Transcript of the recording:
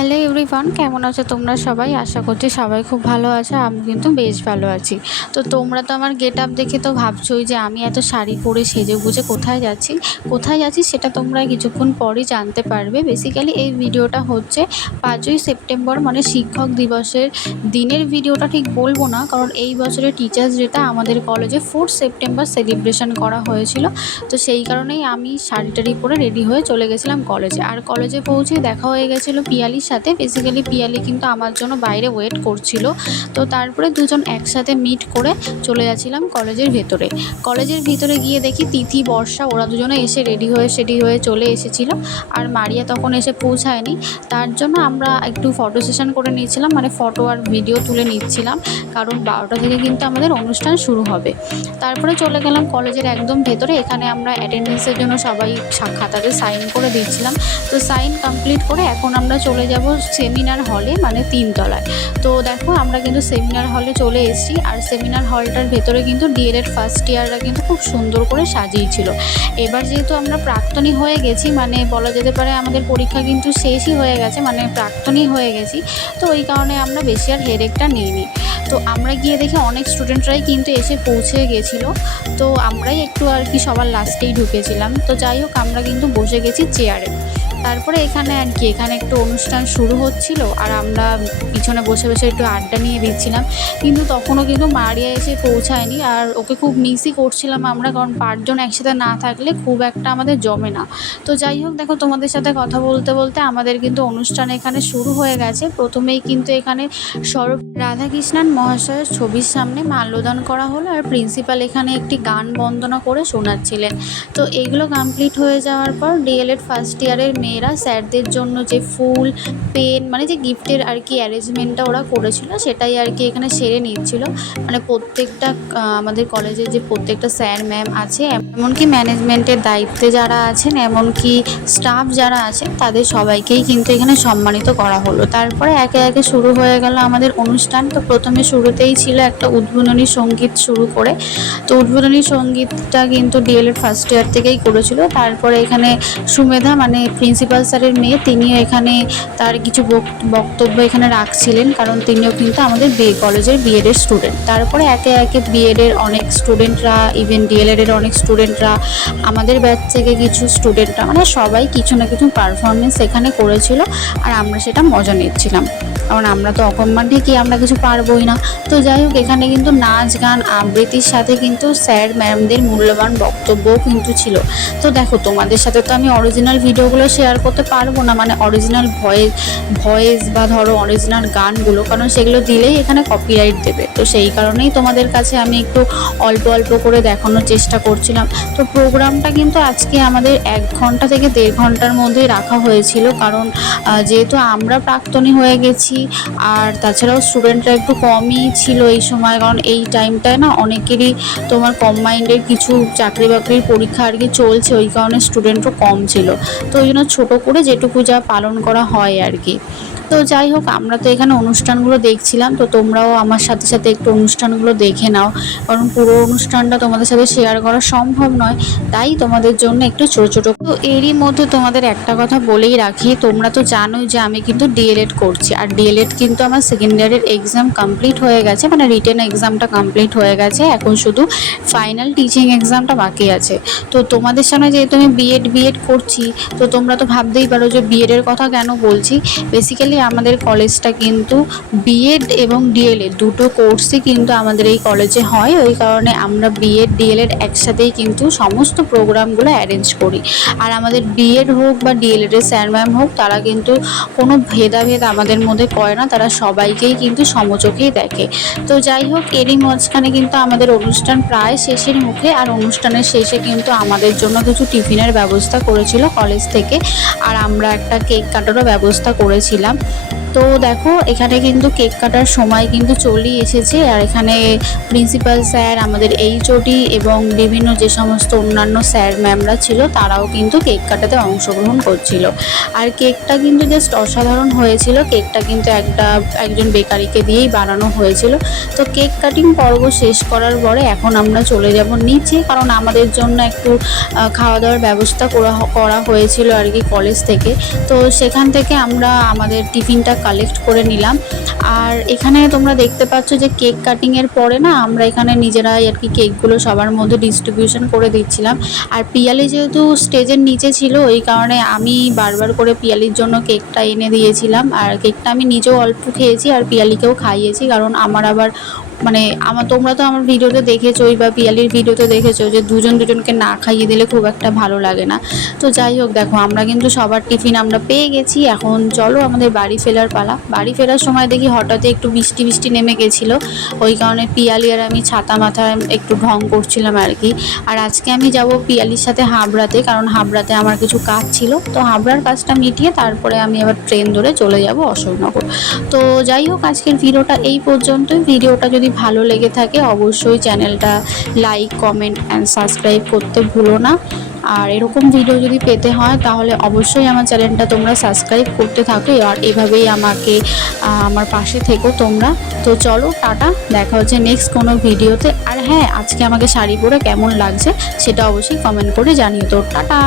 Hello everyone, কেমন আছো তোমরা সবাই? আশা করছি সবাই খুব ভালো আছো। আমি কিন্তু বেশ ভালো আছি। তো তোমরা তো আমার গেট আপ দেখে তো ভাবছোই যে আমি এত শাড়ি পরে সেজে গুজে কোথায় যাচ্ছি সেটা তোমরা কিছুক্ষণ পরই জানতে পারবে। বেসিক্যালি এই ভিডিওটা হচ্ছে 5ই সেপ্টেম্বর মানে শিক্ষক দিবসের দিনের ভিডিওটা ঠিক বলবো না, কারণ এই বছরের টিচার্স ডেটা আমাদের কলেজে 4 সেপ্টেম্বর সেলিব্রেশন করা হয়েছিল। তো সেই কারণেই আমি শাড়ি টাড়ি পরে রেডি হয়ে চলে গেছিলাম কলেজে। আর কলেজে পৌঁছে দেখা হয়ে গেছিলো পিয়ালির সাথে। বেসিক্যালি পিয়ালি কিন্তু আমার জন্য বাইরে ওয়েট করছিল। তো তারপরে দুজন একসাথে মিট করে চলে যাচ্ছিলাম কলেজের ভিতরে গিয়ে দেখি তিথি, বর্ষা ওরা দুজনে এসে রেডি হয়ে চলে এসেছিলো। আর মারিয়া তখন এসে পৌঁছায়নি। তার জন্য আমরা একটু ফটো সেশন করে নিচ্ছিলাম, মানে ফটো আর ভিডিও তুলে নিচ্ছিলাম, কারণ 12টা থেকে কিন্তু আমাদের অনুষ্ঠান শুরু হবে। তারপরে চলে গেলাম কলেজের একদম ভেতরে। এখানে আমরা অ্যাটেন্ডেন্সের জন্য সবাই খাতাতে সাইন করে দিচ্ছিলাম। তো সাইন কমপ্লিট করে এখন আমরা চলে যাব সেমিনার হলে, মানে 3 তলায়। তো দেখো আমরা কিন্তু সেমিনার হলে চলে এসেছি। আর সেমিনার হলটার ভেতরে কিন্তু ডিএলএড ফার্স্ট ইয়াররা কিন্তু খুব সুন্দর করে সাজিয়েছিল। এবার যেহেতু আমরা প্রাক্তনী হয়ে গেছি, মানে বলা যেতে পারে আমাদের পরীক্ষা কিন্তু শেষই হয়ে গেছে, মানে প্রাক্তনী হয়ে গেছি, তো ওই কারণে আমরা বেশি আর হেডেকটা নিইনি। তো আমরা গিয়ে দেখি অনেক স্টুডেন্টরাই কিন্তু এসে পৌঁছে গেছিলো। তো আমরাই একটু আর কি সবার লাস্টেই ঢুকেছিলাম। তো যাই হোক আমরা কিন্তু বসে গেছি চেয়ারে। তারপরে এখানে একটু অনুষ্ঠান শুরু হচ্ছিল আর আমরা পিছনে বসে একটু আড্ডা নিয়ে দিচ্ছিলাম। কিন্তু তখনও কিন্তু মারিয়া এসে পৌঁছায়নি। আর ওকে খুব মিসই করছিলাম আমরা, কারণ 5 জন একসাথে না থাকলে খুব একটা আমাদের জমে না। তো যাই হোক দেখো, তোমাদের সাথে কথা বলতে বলতে আমাদের কিন্তু অনুষ্ঠান এখানে শুরু হয়ে গেছে। প্রথমেই কিন্তু এখানে রাধাকৃষ্ণন মহাশয়ের ছবির সামনে মাল্যদান করা হলো। আর প্রিন্সিপাল এখানে একটি গান বন্দনা করে শোনাচ্ছিলেন। তো এগুলো কমপ্লিট হয়ে যাওয়ার পর ডিএলএড ফার্স্ট ইয়ারের মেয়েরা স্যারদের জন্য যে ফুল, পেন, মানে যে গিফটের আর কি অ্যারেঞ্জমেন্টটা ওরা করেছিল সেটাই আর কি এখানে সেরে নিচ্ছিল। মানে প্রত্যেকটা আমাদের কলেজের যে প্রত্যেকটা স্যার ম্যাম আছে, এমনকি ম্যানেজমেন্টের দায়িত্বে যারা আছেন, এমনকি স্টাফ যারা আছেন, তাদের সবাইকেই কিন্তু এখানে সম্মানিত করা হলো। তারপরে একে একে শুরু হয়ে গেল আমাদের অনুষ্ঠান। তো প্রথমে শুরুতেই ছিল একটা উদ্বোধনী সঙ্গীত শুরু করে। তো উদ্বোধনী সঙ্গীতটা কিন্তু ডিএলএড ফার্স্ট ইয়ার থেকেই করেছিল। তারপরে এখানে সুমেধা, মানে প্রিন্সিপাল স্যারের মেয়ে, তিনিও এখানে তার কিছু বক্তব্য এখানে রাখছিলেন, কারণ তিনিও কিন্তু আমাদের কলেজের বিএডের স্টুডেন্ট। তারপরে একে একে বিএডের অনেক স্টুডেন্টরা, ইভেন ডিএলএডের অনেক স্টুডেন্টরা, আমাদের ব্যাচ থেকে কিছু স্টুডেন্টরা, মানে সবাই কিছু না কিছু পারফরমেন্স এখানে করেছিল। আর আমরা সেটা মজা নিচ্ছিলাম, কারণ আমরা তো অকম্মান ঠিকই, আমরা কিছু পারবোই না। তো যাই হোক এখানে কিন্তু নাচ গান আবৃত্তির সাথে কিন্তু স্যার ম্যামদের মূল্যবান বক্তব্যও কিন্তু ছিল। তো দেখো, তোমাদের সাথে তো আমি অরিজিনাল ভিডিওগুলো শেয়ার করতে পারবো না, মানে অরিজিনাল ভয়েস বা ধরো অরিজিনাল গানগুলো, কারণ সেগুলো দিলেই এখানে কপিরাইট দেবে। তো সেই কারণেই তোমাদের কাছে আমি একটু অল্প অল্প করে দেখানোর চেষ্টা করছিলাম। তো প্রোগ্রামটা কিন্তু আজকে আমাদের 1 ঘন্টা থেকে 1.5 ঘন্টার মধ্যেই রাখা হয়েছিল, কারণ যেহেতু আমরা প্রাক্তনী হয়ে গেছি আর তাছাড়াও স্টুডেন্টরা একটু কমই ছিল এই সময়, কারণ এই টাইমটায় না অনেকেরই তোমার কম মাইন্ডের কিছু চাকরি বাকরির পরীক্ষা আর কি চলছে, ওই কারণে স্টুডেন্টও কম ছিল। তো ওই জন্য ছোটো করে যেটুকু যা পালন করা হয় আর কি। তো যাই হোক আমরা তো এখানে অনুষ্ঠানগুলো দেখছিলাম, তো তোমরাও আমার সাথে সাথে একটু অনুষ্ঠানগুলো দেখে নাও, কারণ পুরো অনুষ্ঠানটা তোমাদের সাথে শেয়ার করা সম্ভব নয়, তাই তোমাদের জন্য একটু ছোটো ছোটো। তো এরই মধ্যে তোমাদের একটা কথা বলেই রাখি, তোমরা তো জানোই যে আমি কিন্তু ডিএলএড করছি। আর ডিএলএড কিন্তু আমার সেকেন্ড ইয়ারের এক্সাম কমপ্লিট হয়ে গেছে, মানে রিটেন এক্সামটা কমপ্লিট হয়ে গেছে, এখন শুধু ফাইনাল টিচিং এক্সামটা বাকি আছে। তো তোমাদের সামনে যেহেতু আমি বিএড করছি, তো তোমরা তো ভাবতেই পারো যে বিএডের কথা কেন বলছি। বেসিক্যালি আমাদের কলেজটা কিন্তু বিএড এবং ডিএলএড দুটো কোর্সই কিন্তু আমাদের এই কলেজে হয়, ওই কারণে আমরা বিএড ডিএলএড একসাথেই কিন্তু সমস্ত প্রোগ্রামগুলো অ্যারেঞ্জ করি। আর আমাদের বিএড হোক বা ডিএলএডের স্যার ম্যাম হোক, তারা কিন্তু কোনো ভেদাভেদ আমাদের মধ্যে করে না, তারা সবাইকেই কিন্তু সমচোখেই দেখে। তো যাই হোক এরই মাঝখানে কিন্তু আমাদের অনুষ্ঠান প্রায় শেষের মুখে। আর অনুষ্ঠানের শেষে কিন্তু আমাদের জন্য কিছু টিফিনের ব্যবস্থা করেছিল কলেজ থেকে, আর আমরা একটা কেক কাটারও ব্যবস্থা করেছিলাম। তো দেখো এখানে কিন্তু কেক কাটার সময় কিন্তু চলেই এসেছে, আর এখানে প্রিন্সিপাল স্যার, আমাদের এইচওডি এবং বিভিন্ন যে সমস্ত অন্যান্য স্যার ম্যামরা ছিল তারাও কিন্তু কেক কাটাতে অংশগ্রহণ করছিল। আর কেকটা কিন্তু জাস্ট অসাধারণ হয়েছিল। কেকটা কিন্তু একজন বেকারিকে দিয়েই বানানো হয়েছিল। তো কেক কাটিং পর্ব শেষ করার পরে এখন আমরা চলে যাব নিচে, কারণ আমাদের জন্য একটু খাওয়া দাওয়ার ব্যবস্থা করা হয়েছিল আর কি কলেজ থেকে। তো সেখান থেকে আমরা আমাদের টিফিনটা কালেক্ট করে নিলাম। আর এখানে তোমরা দেখতে পাচ্ছ যে কেক কাটিংয়ের পরে না আমরা এখানে নিজেরাই আর কি কেকগুলো সবার মধ্যে ডিস্ট্রিবিউশন করে দিচ্ছিলাম। আর পিয়ালি যেহেতু স্টেজের নিচে ছিল, ওই কারণে আমি বারবার করে পিয়ালির জন্য কেকটা এনে দিয়েছিলাম। আর কেকটা আমি নিজেও অল্প খেয়েছি আর পিয়ালিকেও খাইয়েছি, কারণ আমার আবার তোমরা তো আমার ভিডিওতে দেখেছোই বা পিয়ালির ভিডিওতে দেখেছো যে দুজনকে না খাইয়ে দিলে খুব একটা ভালো লাগে না। তো যাই হোক, দেখো আমরা কিন্তু সবার টিফিন আমরা পেয়ে গেছি। এখন চলো আমাদের বাড়ি ফেরার পালা। বাড়ি ফেরার সময় দেখি হঠাৎ একটু বৃষ্টি নেমে গেছিলো, ওই কারণে পিয়ালি আর আমি ছাতা মাথায় একটু ঢং করছিলাম আর কি। আর আজকে আমি যাব পিয়ালির সাথে হাবড়াতে, কারণ হাবড়াতে আমার কিছু কাজ ছিল। তো হাবড়ার কাজটা মিটিয়ে তারপরে আমি আবার ট্রেন ধরে চলে যাব অশোকনগর। তো যাই হোক, আজকের ভিডিওটা এই পর্যন্তই। ভিডিওটা যদি ভালো লেগে থাকে অবশ্যই চ্যানেলটা লাইক, কমেন্ট অ্যান্ড সাবস্ক্রাইব করতে ভুলো না। আর এরকম ভিডিও যদি পেতে হয় তাহলে অবশ্যই আমার চ্যানেলটা তোমরা সাবস্ক্রাইব করতে থাকো, আর এভাবেই আমার পাশে থেকো তোমরা। তো চলো টাটা, দেখা হচ্ছে নেক্সট কোনো ভিডিওতে। আর হ্যাঁ, আজকে আমাকে শাড়ি পরে কেমন লাগছে সেটা অবশ্যই কমেন্ট করে জানিও। তো টাটা।